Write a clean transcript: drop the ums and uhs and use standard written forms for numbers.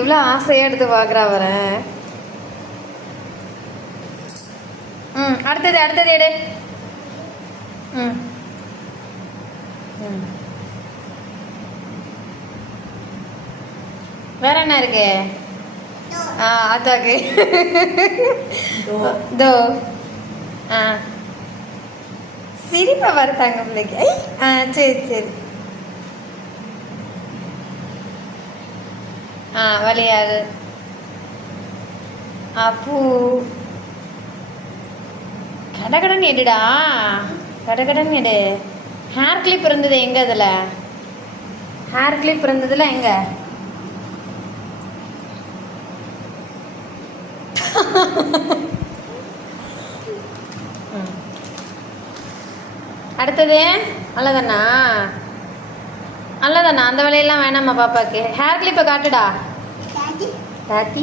எவ்வளோ ஆசையாக எடுத்து பார்க்குறா வரேன். அடுத்தது அடுத்தது எடு. ம் ம் வேற என்ன இருக்கு? அதாக்கு தோ சிரிப்பா வரத்தாங்க பிள்ளைக்கு. சரி சரி. வளையால் பூ கடகடன் எடுடா, கடகடன் எடு. ஹேர் கிளிப் இருந்தது எங்க? அதில் ஹேர் கிளிப் இருந்ததுல எங்க? அடுத்தது அவ்வளோதானா? அவ்வளோதானா? அந்த வேலையெல்லாம் வேணாமா பாப்பாக்கு? ஹேர் கிளிப்பை காட்டுடா. டாட்டி